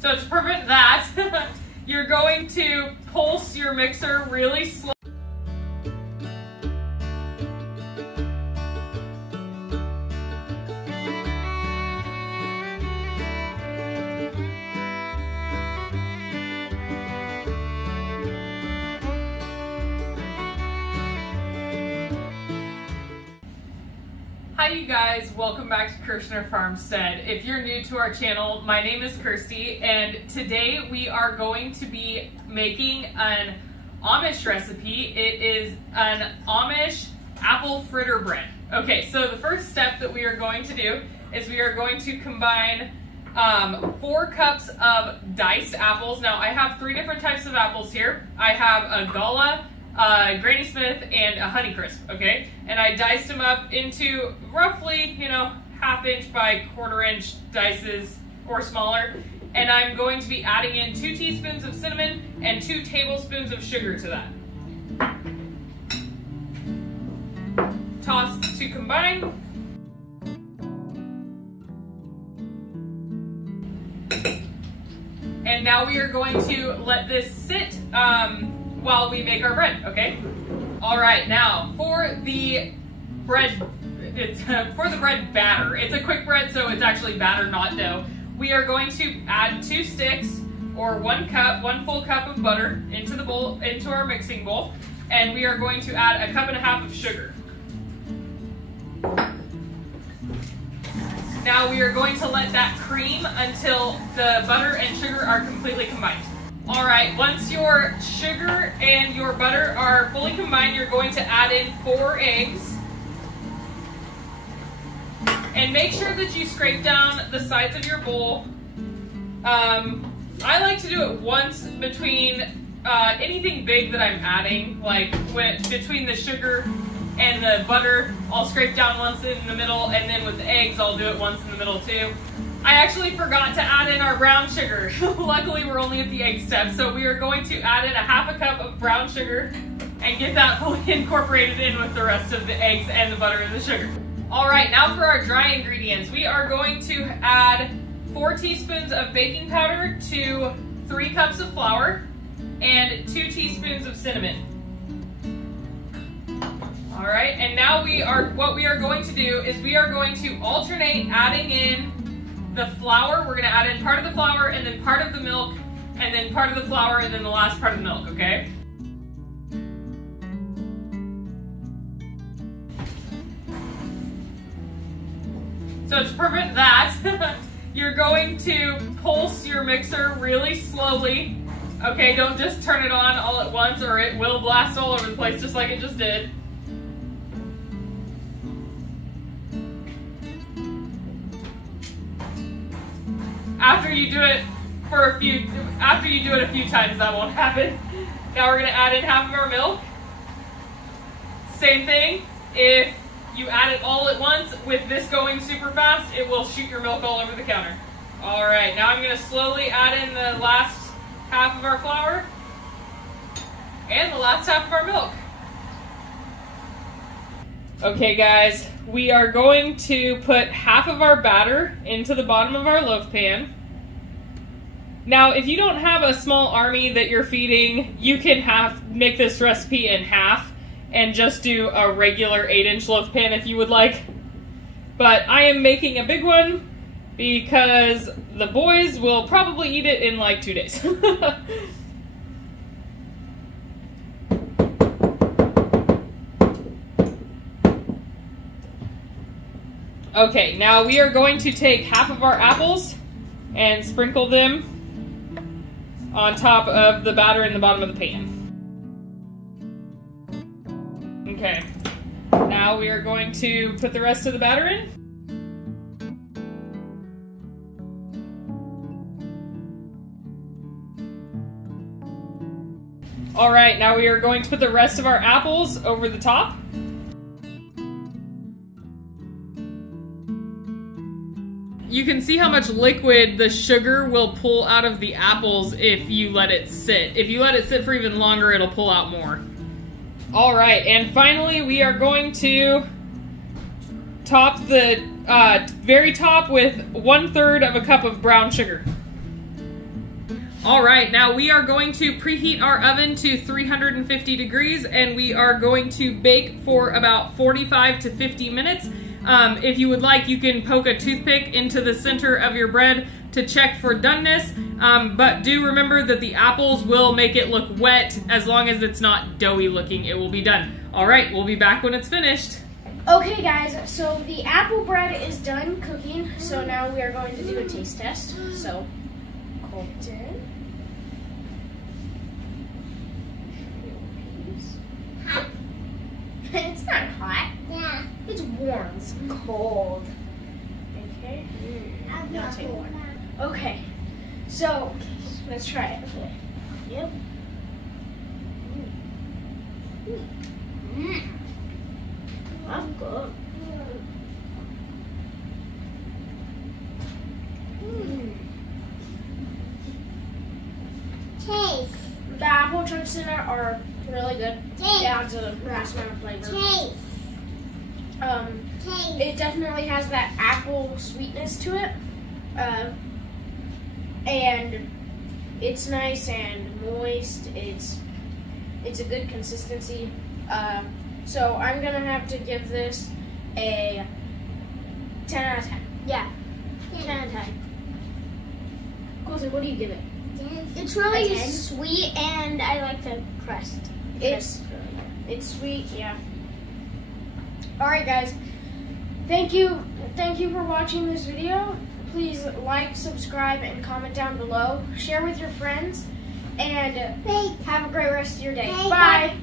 So to prevent that, you're going to pulse your mixer really slow. Hi you guys, welcome back to Kirshner FarmStead. If you're new to our channel, my name is Kirsty, and today we are going to be making an Amish recipe. It is an Amish apple fritter bread. Okay, so the first step that we are going to do is we are going to combine 4 cups of diced apples. Now I have 3 different types of apples here. I have a Gala, Granny Smith, and a Honeycrisp, okay? And I diced them up into roughly, 1/2 inch by 1/4 inch dices or smaller. And I'm going to be adding in 2 teaspoons of cinnamon and 2 tablespoons of sugar to that. Toss to combine. And now we are going to let this sit while we make our bread, okay? All right, now for the bread, for the bread batter. It's a quick bread, so it's actually batter, not dough. We are going to add 2 sticks or 1 full cup of butter into the bowl, into our mixing bowl, and we are going to add 1.5 cups of sugar. Now we are going to let that cream until the butter and sugar are completely combined. All right, once your sugar and your butter are fully combined, you're going to add in 4 eggs. And make sure that you scrape down the sides of your bowl. I like to do it once between anything big that I'm adding, like between the sugar and the butter. I'll scrape down once in the middle, and then with the eggs, I'll do it once in the middle too. I actually forgot to add in our brown sugar. Luckily, we're only at the egg step, so we are going to add in 1/2 cup of brown sugar and get that fully incorporated in with the rest of the eggs and the butter and the sugar. All right, now for our dry ingredients. We are going to add 4 teaspoons of baking powder to 3 cups of flour and 2 teaspoons of cinnamon. All right, and now what we are going to do is we are going to alternate adding in the flour. We're gonna add in part of the flour and then part of the milk and then part of the flour and then the last part of the milk, okay? So to prevent that, you're going to pulse your mixer really slowly. Okay, don't just turn it on all at once or it will blast all over the place just like it just did. After you do it a few times, that won't happen. Now we're gonna add in 1/2 of our milk. Same thing, if you add it all at once, with this going super fast, it will shoot your milk all over the counter. All right, now I'm gonna slowly add in the last 1/2 of our flour and the last 1/2 of our milk. Okay guys, we are going to put 1/2 of our batter into the bottom of our loaf pan. Now, if you don't have a small army that you're feeding, you can make this recipe in half and just do a regular 8-inch loaf pan if you would like. But I am making a big one because the boys will probably eat it in like 2 days. Okay, now we are going to take 1/2 of our apples and sprinkle them on top of the batter in the bottom of the pan. Okay, now we are going to put the rest of the batter in. All right, now we are going to put the rest of our apples over the top. You can see how much liquid the sugar will pull out of the apples if you let it sit. If you let it sit for even longer, it'll pull out more. All right, and finally we are going to top the very top with 1/3 of a cup of brown sugar. All right, now we are going to preheat our oven to 350 degrees and we are going to bake for about 45 to 50 minutes. If you would like, you can poke a toothpick into the center of your bread to check for doneness, but do remember that the apples will make it look wet. As long as it's not doughy looking, it will be done. All right, we'll be back when it's finished. Okay guys, so the apple bread is done cooking, so now we are going to do a taste test. So, Colton. Hot. It's not hot. Yeah. It's warm. It's cold. Okay. Now take one. Okay. So, let's try it. Okay. Yep. That's good. Taste. The apple chunks in it are really good. Taste. It adds a nice amount of flavor. Taste. Taste. It definitely has that apple sweetness to it. And it's nice and moist. It's a good consistency. So I'm gonna have to give this a 10 out of 10. Yeah. 10 out of 10. Colton, what do you give it? It's really A 10? sweet, and I like the crust. It's sweet, yeah. Alright guys, thank you for watching this video. Please like, subscribe, and comment down below. Share with your friends, and have a great rest of your day. Bye!